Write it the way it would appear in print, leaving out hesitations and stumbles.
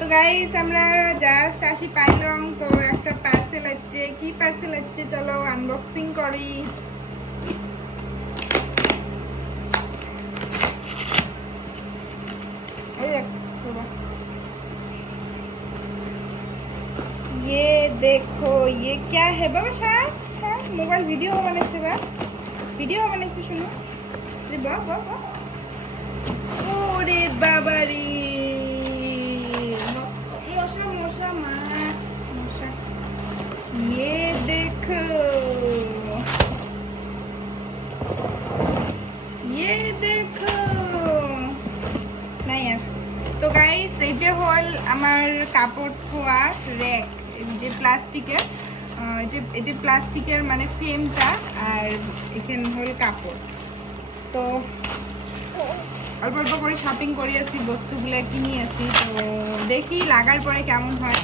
তো গাইস আমরা জাস্ট আসি পাইলাম তো একটা পার্সেল আছে কি পার্সেল আছে চলো আনবক্সিং করি ये देखो ये क्या है बाबा शायद मोबाइल वीडियो बनाइছে বা ভিডিও বানাইছে শুনো রে বাবা ওরে বাবা রে মশা মশা মা মশা ये देखो ये देखो না यार তো গাইস এইটা হল আমার কাপড় ধোয়া র‍্যাক যে প্লাস্টিকের এটা প্লাস্টিকের মানে ফ্রেমটা আর এখানে হল কাপড় তো অল্প অল্প করে শপিং করে আসি বস্তুগুলো কিনে আসি তো দেখি লাগার পরে কেমন হয়